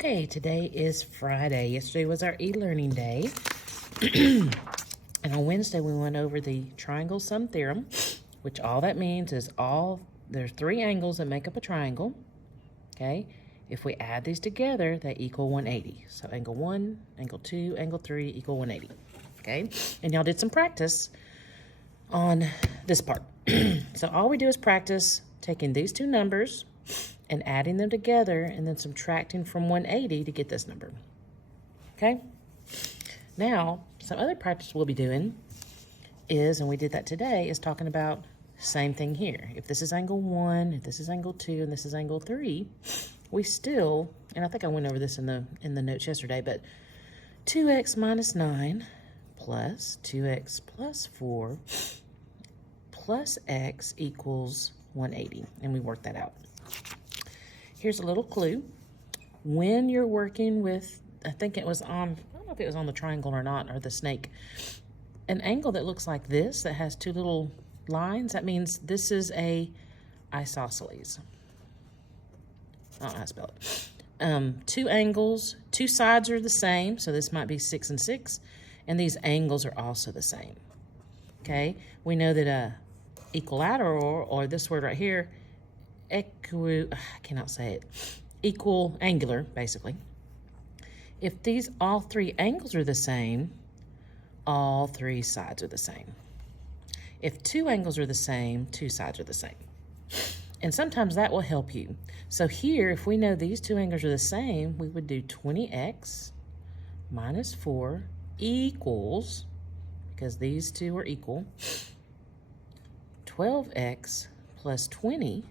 Okay, today is Friday. Yesterday was our e-learning day. And on Wednesday, we went over the triangle sum theorem, which all that means is there's three angles that make up a triangle. Okay, if we add these together, they equal 180. So angle 1, angle 2, angle 3 equal 180. Okay, and y'all did some practice on this part. So all we do is practice taking these two numbers and adding them together and then subtracting from 180 to get this number. Okay? Now, some other practice we'll be doing is, and we did that today, is talking about same thing here. If this is angle 1, if this is angle 2, and this is angle 3, we still, and I think I went over this in the notes yesterday, but 2x minus 9 plus 2x plus 4 plus x equals 180, and we worked that out. Here's a little clue. When you're working with, I think it was on, I don't know if it was on the triangle or not, or the snake, an angle that looks like this, that has two little lines, that means this is a isosceles. I don't know how to spell it. Two angles, two sides are the same, so this might be 6 and 6, and these angles are also the same. Okay, we know that a equilateral, or this word right here, I cannot say it, equal angular, basically. If all three angles are the same, all three sides are the same. If two angles are the same, two sides are the same. And sometimes that will help you. So here, if we know these two angles are the same, we would do 20x minus 4 equals, because these two are equal, 12x plus 20,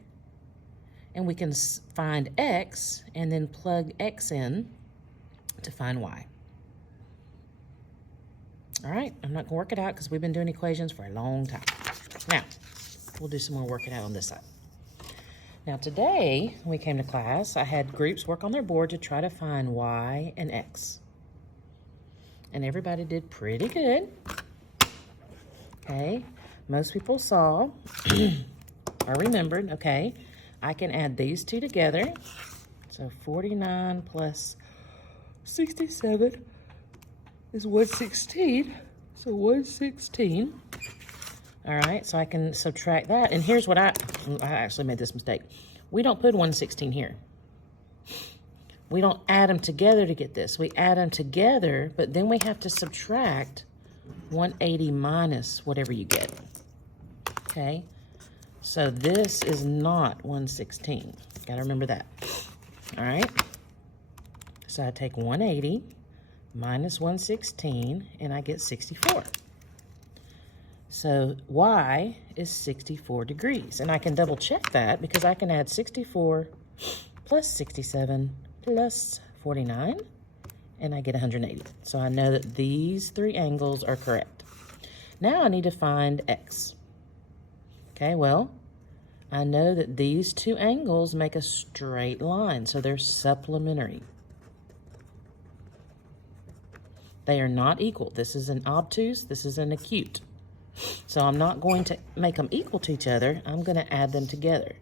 and we can find x and then plug x in to find y. All right, I'm not gonna work it out because we've been doing equations for a long time. Now, we'll do some more working out on this side. Now today, when we came to class, I had groups work on their board to try to find y and x. And everybody did pretty good. Okay, most people saw or remembered, okay, I can add these two together. So 49 plus 67 is 116. So 116. All right, so I can subtract that. And here's what I actually made this mistake. We don't put 116 here. We don't add them together to get this. We add them together, but then we have to subtract 180 minus whatever you get. Okay? So this is not 116. Gotta remember that. All right? So I take 180 minus 116, and I get 64. So y is 64 degrees. And I can double check that because I can add 64 plus 67 plus 49, and I get 180. So I know that these three angles are correct. Now I need to find x. Okay, well, I know that these two angles make a straight line, so they're supplementary. They are not equal. This is an obtuse, this is an acute. So I'm not going to make them equal to each other. I'm going to add them together.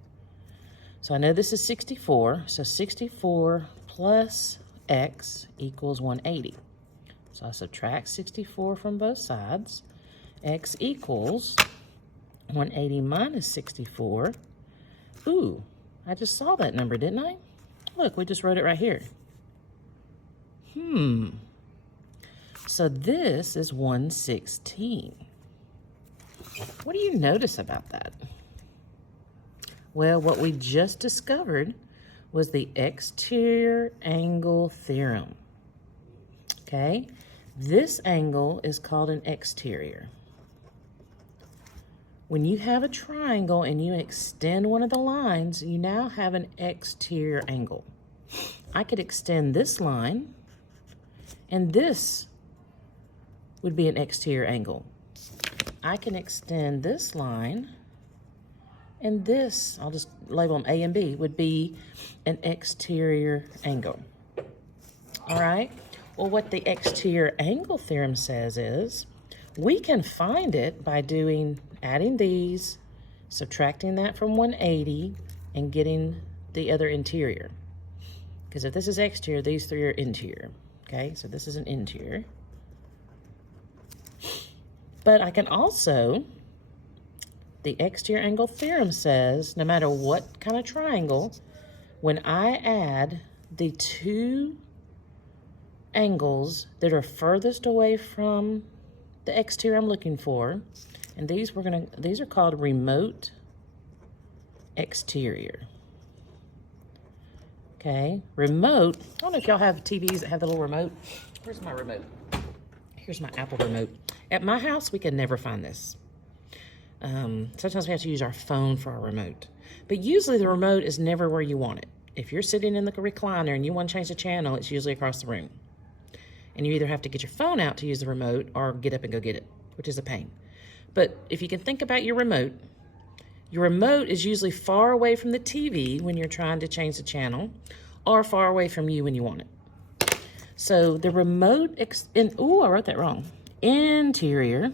So I know this is 64, so 64 plus x equals 180. So I subtract 64 from both sides. X equals 180 minus 64. Ooh, I just saw that number, didn't I? Look, we just wrote it right here. So this is 116. What do you notice about that? Well, what we just discovered was the exterior angle theorem. Okay, this angle is called an exterior. When you have a triangle and you extend one of the lines, you now have an exterior angle. I could extend this line, and this would be an exterior angle. I can extend this line, and this, I'll just label them A and B, would be an exterior angle. All right? Well, what the exterior angle theorem says is, we can find it by adding these, subtracting that from 180, and getting the other interior. Because if this is exterior, these three are interior. Okay, so this is an interior. But I can also, the exterior angle theorem says, no matter what kind of triangle, when I add the two angles that are furthest away from the exterior I'm looking for, and these are called remote exterior. Okay, remote. I don't know if y'all have TVs that have the little remote. Where's my remote? Here's my Apple remote. At my house, we can never find this. Sometimes we have to use our phone for our remote. But usually the remote is never where you want it. If you're sitting in the recliner and you want to change the channel, it's usually across the room. And you either have to get your phone out to use the remote or get up and go get it, which is a pain. But if you can think about your remote is usually far away from the TV when you're trying to change the channel, or far away from you when you want it. So the remote, I wrote that wrong. Interior.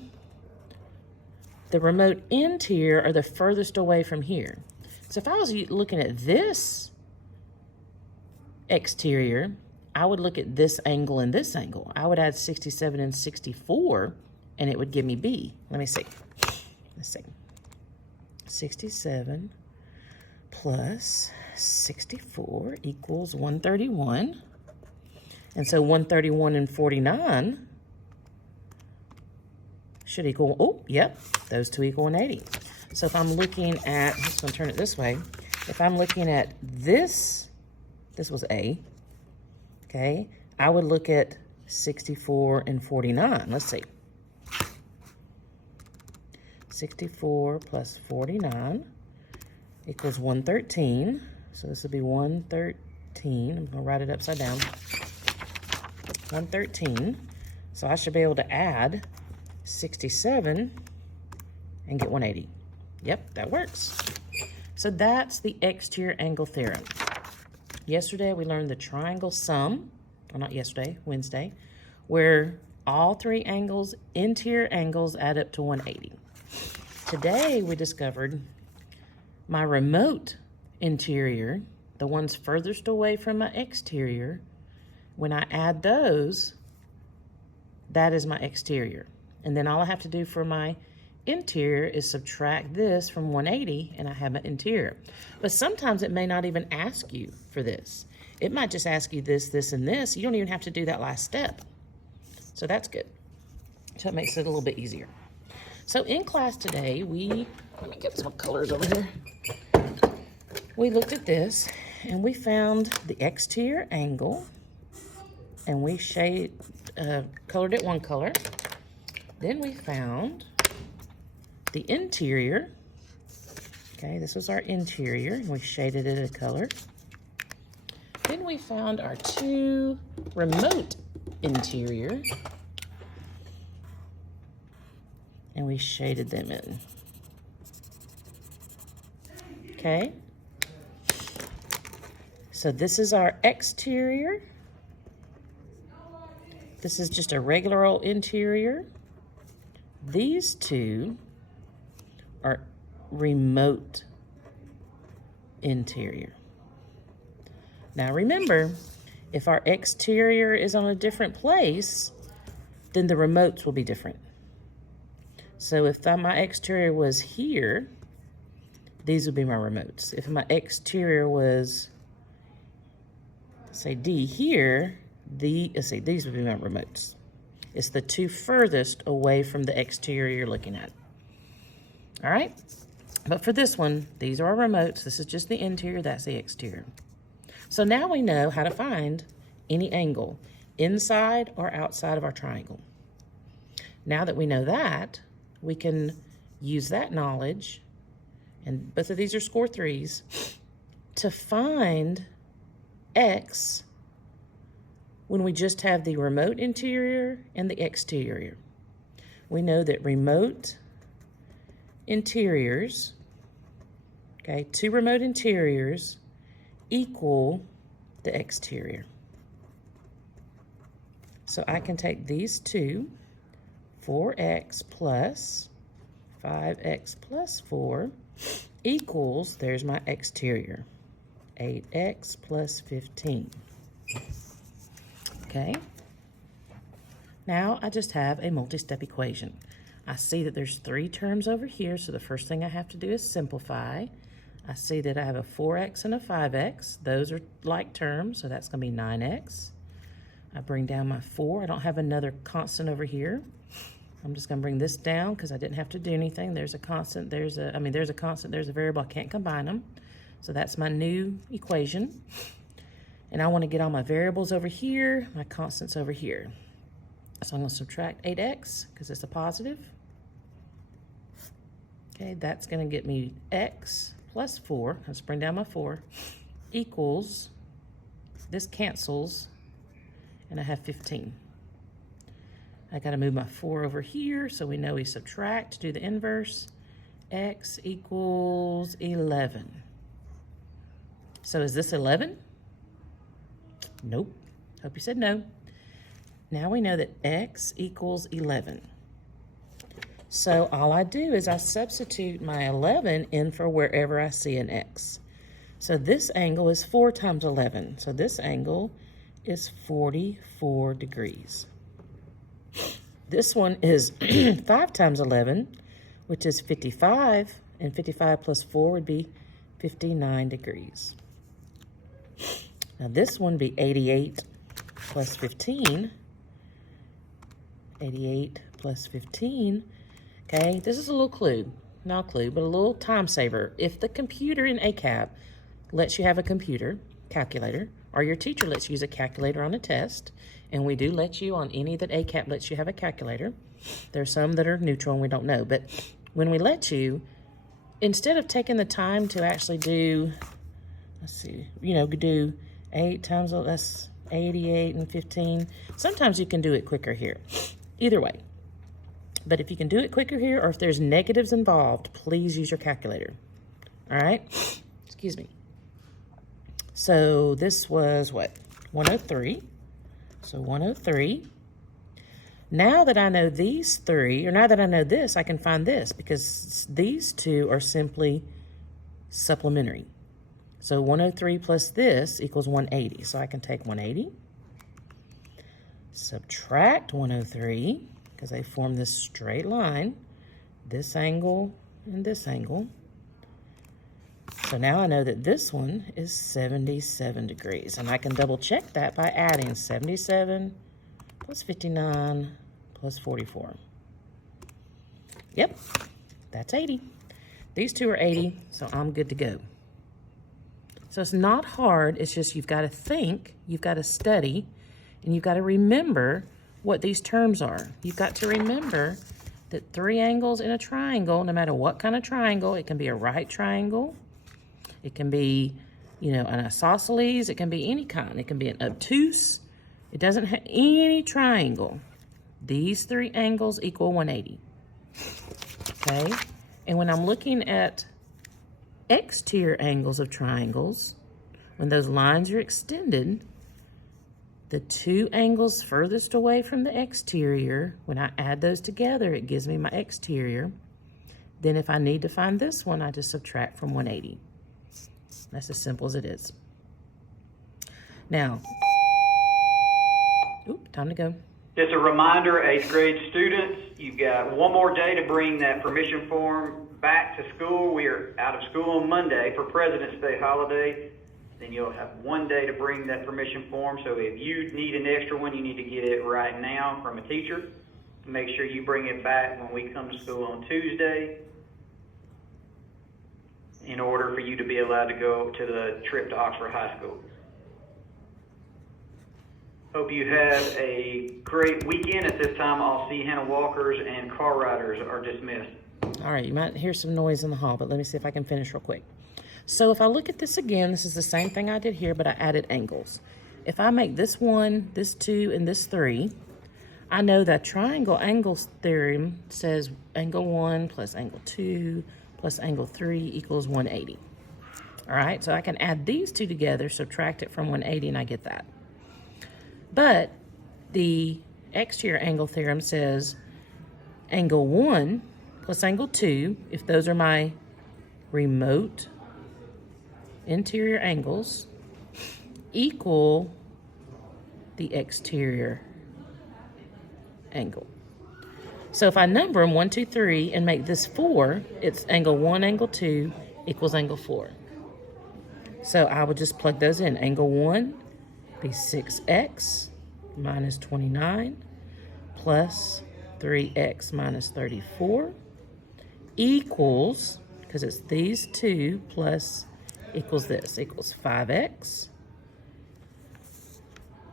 The remote interior are the furthest away from here. So if I was looking at this exterior, I would look at this angle and this angle. I would add 67 and 64, and it would give me B. Let me see. Let's see. 67 plus 64 equals 131. And so 131 and 49 should equal, oh, yep, those two equal 180. So if I'm looking at, I'm just going to turn it this way. If I'm looking at this was A, okay, I would look at 64 and 49. Let's see. 64 plus 49 equals 113. So this would be 113. I'm going to write it upside down. 113. So I should be able to add 67 and get 180. Yep, that works. So that's the exterior angle theorem. Yesterday we learned the triangle sum, or not yesterday, Wednesday, where all three angles, interior angles, add up to 180. Today we discovered my remote interior, the ones furthest away from my exterior. When I add those, that is my exterior. And then all I have to do for my interior is subtract this from 180 and I have my interior. But sometimes it may not even ask you for this. It might just ask you this, this, and this. You don't even have to do that last step. So that's good. So it makes it a little bit easier. So in class today, let me get some colors over here. We looked at this and we found the exterior angle and we colored it one color. Then we found the interior. Okay, this was our interior. We shaded it a color. Then we found our two remote interior. And we shaded them in. Okay. So this is our exterior. This is just a regular old interior. These two are remote interior. Now remember, if our exterior is on a different place, then the remotes will be different. So if my exterior was here, these would be my remotes. If my exterior was, say, D here, these would be my remotes. It's the two furthest away from the exterior you're looking at. All right? But for this one, these are our remotes. This is just the interior, that's the exterior. So now we know how to find any angle inside or outside of our triangle. Now that we know that, we can use that knowledge, and both of these are score 3s, to find X when we just have the remote interior and the exterior. We know that remote interiors, okay, two remote interiors equal the exterior. So I can take these two, 4x plus 5x plus 4 equals, there's my exterior. 8x plus 15. Okay. Now I just have a multi-step equation. I see that there's 3 terms over here, so the first thing I have to do is simplify. I see that I have a 4x and a 5x. Those are like terms, so that's going to be 9x. I bring down my 4. I don't have another constant over here. I'm just going to bring this down because I didn't have to do anything. There's a constant, there's a constant, there's a variable. I can't combine them. So that's my new equation. And I want to get all my variables over here, my constants over here. So I'm going to subtract 8x because it's a positive. Okay, that's going to get me x plus 4. Let's bring down my 4 equals, this cancels, and I have 15. I got to move my 4 over here, so we know we subtract to do the inverse. X equals 11. So is this 11? Nope. Hope you said no. Now we know that x equals 11. So all I do is I substitute my 11 in for wherever I see an x. So this angle is 4 times 11. So this angle is 44 degrees. This one is 5 times 11, which is 55, and 55 plus 4 would be 59 degrees. Now this one would be 88 plus 15. 88 plus 15. Okay, this is a little clue. Not a clue, but a little time saver. If the computer in ACAP lets you have a calculator, or your teacher lets you use a calculator on a test, and we do let you on any that ACAP lets you have a calculator. There's some that are neutral and we don't know, but when we let you, instead of taking the time to actually do, let's see, do 8 times, that's 88 and 15. Sometimes you can do it quicker here. Either way. But if you can do it quicker here, or if there's negatives involved, please use your calculator. All right? Excuse me. So this was what? 103. So 103. Now that I know these 3, or now that I know this, I can find this, because these 2 are simply supplementary. So 103 plus this equals 180. So I can take 180, subtract 103, because they form this straight line, this angle and this angle. So now I know that this one is 77 degrees, and I can double check that by adding 77 plus 59 plus 44. Yep, that's 80. These 2 are 80, so I'm good to go. So it's not hard, it's just you've got to think, you've got to study, and you've got to remember what these terms are. You've got to remember that 3 angles in a triangle, no matter what kind of triangle, it can be a right triangle, it can be, an isosceles, it can be any kind. It can be an obtuse. It doesn't have any triangle. These 3 angles equal 180. Okay? And when I'm looking at exterior angles of triangles, when those lines are extended, the 2 angles furthest away from the exterior, when I add those together, it gives me my exterior. Then if I need to find this one, I just subtract from 180. That's as simple as it is. Now, time to go. Just a reminder, 8th grade students, you've got one more day to bring that permission form back to school. We are out of school on Monday for President's Day holiday. Then you'll have one day to bring that permission form. So if you need an extra one, you need to get it right now from a teacher. Make sure you bring it back when we come to school on Tuesday in order for you to be allowed to go to the trip to Oxford High School. Hope you have a great weekend. At this time, I'll see Hannah Walkers and car riders are dismissed. All right, you might hear some noise in the hall, but let me see if I can finish real quick. So if I look at this again, this is the same thing I did here, but I added angles. If I make this 1, this 2, and this 3, I know that triangle angles theorem says angle 1 plus angle 2 plus angle 3 equals 180. All right, so I can add these 2 together, subtract it from 180, and I get that. But the exterior angle theorem says angle 1 plus angle 2, if those are my remote interior angles equal the exterior angle. So if I number them 1, 2, 3 and make this 4, it's angle 1, angle 2 equals angle 4. So I would just plug those in. Angle 1 be 6x minus 29 plus 3x minus 34 equals, because it's these two plus equals this, equals 5x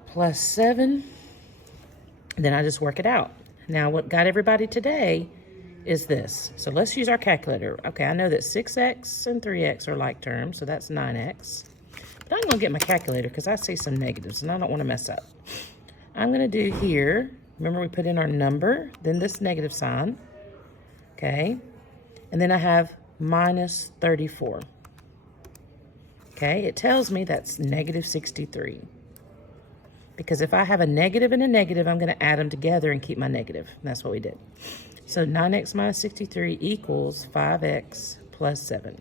plus 7. Then I just work it out. Now what got everybody today is this. So let's use our calculator. Okay, I know that 6x and 3x are like terms, so that's 9x. But I'm gonna get my calculator because I see some negatives and I don't wanna mess up. I'm gonna do here, remember we put in our number, then this negative sign, okay? And then I have minus 34. Okay, it tells me that's negative 63. Because if I have a negative and a negative, I'm gonna add them together and keep my negative. And that's what we did. So 9x minus 63 equals 5x plus 7.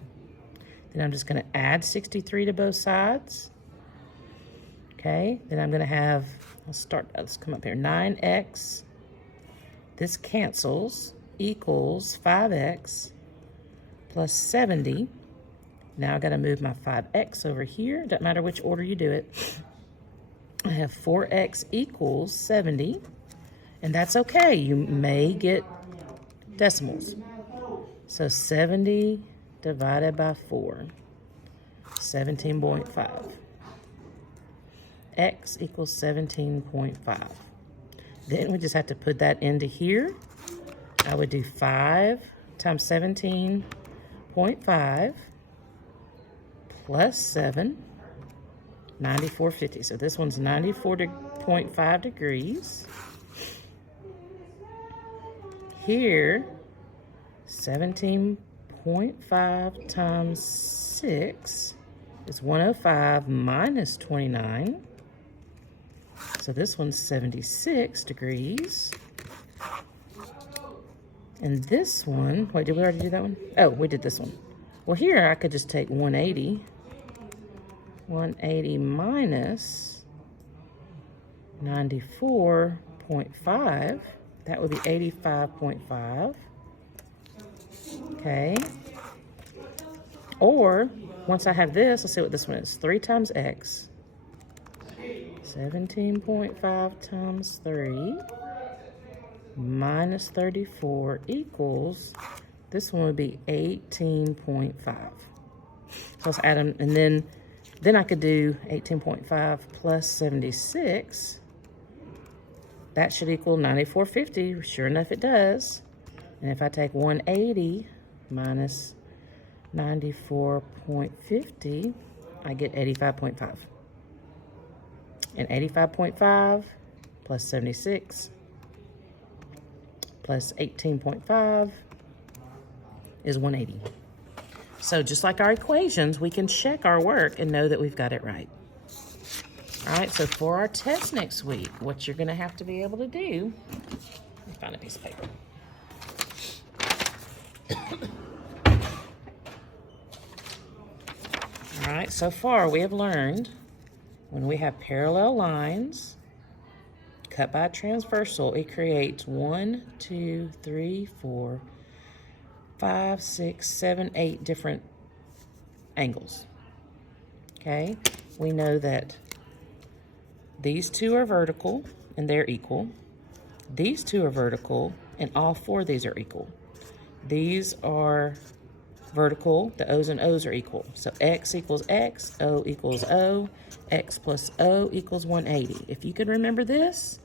Then I'm just gonna add 63 to both sides. Okay, then I'm gonna have, let's come up here, 9x, this cancels, equals 5x plus 70. Now I gotta move my 5x over here. Doesn't matter which order you do it. I have 4x equals 70, and that's okay. You may get decimals. So 70 divided by 4, 17.5. X equals 17.5. Then we just have to put that into here. I would do 5 times 17.5 plus 7, 94.50. So this one's 94.5 degrees. Here, 17.5 times 6 is 105 minus 29. So this one's 76 degrees. And this one, wait, did we already do that one? Oh, we did this one. Well, here I could just take 180. 180 minus 94.5. That would be 85.5. Okay. Or, once I have this, let's see what this one is. 3 times x. 17.5 times 3 minus 34 equals, this one would be 18.5. So let's add them, and then I could do 18.5 plus 76. That should equal 94.50. Sure enough, it does. And if I take 180 minus 94.50, I get 85.5. And 85.5 plus 76 plus 18.5 is 180. So just like our equations, we can check our work and know that we've got it right. All right, so for our test next week, what you're gonna have to be able to do, let me find a piece of paper. All right, so far we have learned when we have parallel lines cut by a transversal, it creates 1, 2, 3, 4, 5, 6, 7, 8 different angles. Okay, we know that these two are vertical and they're equal. These two are vertical and all 4 of these are equal. These are vertical, the O's and O's are equal. So X equals X, O equals O, X plus O equals 180. If you can remember this,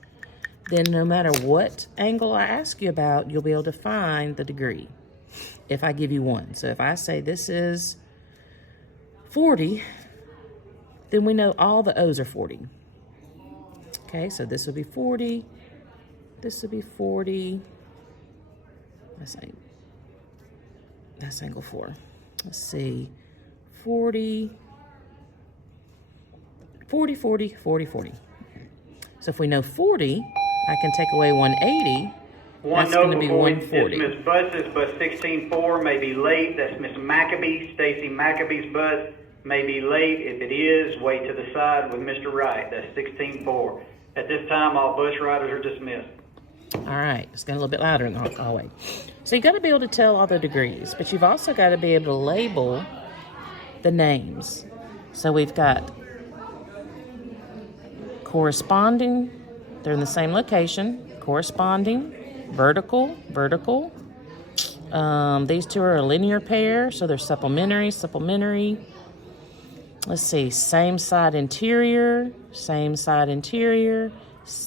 then no matter what angle I ask you about, you'll be able to find the degree if I give you one. So if I say this is 40, then we know all the O's are 40. Okay, so this would be 40, this would be 40, that's angle 4. Let's see, 40, 40, 40, 40, 40. So if we know 40, I can take away 180. One That's note going to be before 140. Miss Buss's bus 16-4 may be late. That's Miss Maccabee, Stacy Maccabee's bus. may be late. If it is, wait to the side with Mr. Wright. That's 16-4. At this time, all bus riders are dismissed. All right, it's getting a little bit louder in the hallway. So you got to be able to tell all the degrees, but you've also got to be able to label the names. So we've got corresponding, they're in the same location, corresponding, vertical, vertical. These two are a linear pair, so they're supplementary, supplementary. Let's see, same side interior, same side interior.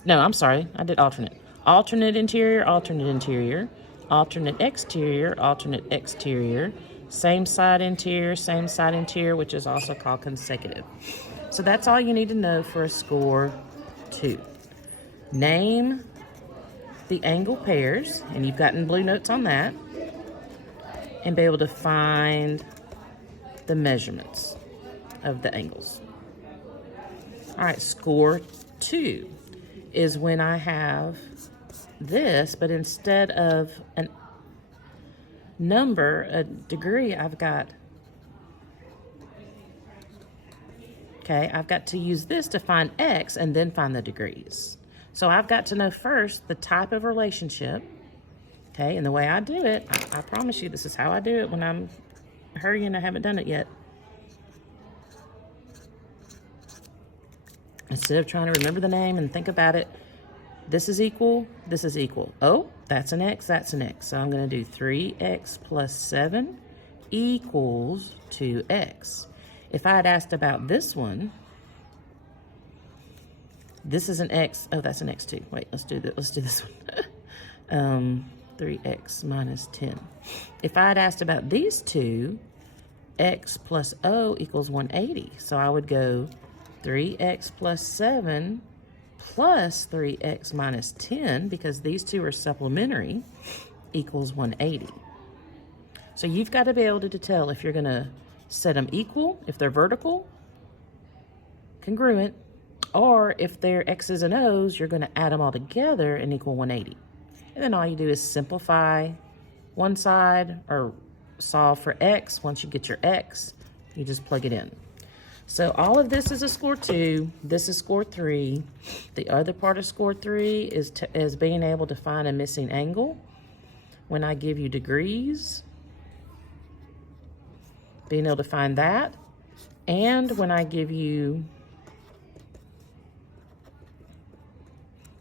No, I'm sorry, I did alternate. Alternate interior, alternate interior, alternate exterior, alternate exterior, same side interior, which is also called consecutive. So that's all you need to know for a score 2. Name the angle pairs, and you've gotten blue notes on that, and be able to find the measurements of the angles. All right, score 2 is when I have this, but instead of a number, a degree, I've got to use this to find x and then find the degrees. So I've got to know first the type of relationship, okay, and the way I do it, I promise you this is how I do it when I'm hurrying, I haven't done it yet. Instead of trying to remember the name and think about it, this is equal, this is equal. Oh, that's an x, that's an x. So I'm going to do 3x plus 7 equals 2x. If I had asked about this one, this is an x. Oh, that's an x too. Wait, let's do this one. 3x minus 10. If I had asked about these two, x plus o equals 180. So I would go 3x plus 7 plus 3x minus 10, because these two are supplementary, equals 180. So you've got to be able to tell if you're going to set them equal, if they're vertical, congruent, or if they're x's and o's, you're going to add them all together and equal 180. And then all you do is simplify one side or solve for x. Once you get your x, you just plug it in. So all of this is a score 2. This is score 3. The other part of score 3 is being able to find a missing angle. When I give you degrees, being able to find that. And when I give you,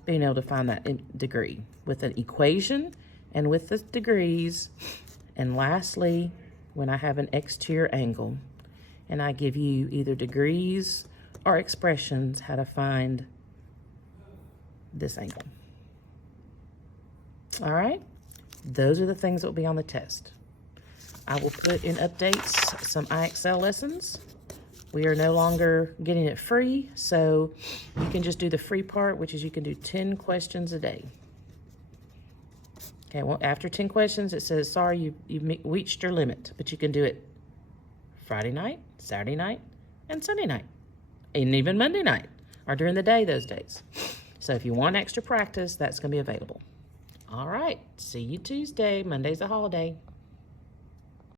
being able to find that degree with an equation and with the degrees. And lastly, when I have an exterior angle, and I give you either degrees or expressions how to find this angle. All right, those are the things that will be on the test. I will put in updates some IXL lessons. We are no longer getting it free, so you can just do the free part, which is you can do 10 questions a day. Okay, well, after 10 questions, it says, sorry, you've reached your limit, but you can do it Friday night, Saturday night, and Sunday night, and even Monday night, or during the day those days. So if you want extra practice, that's going to be available. All right, see you Tuesday. Monday's a holiday.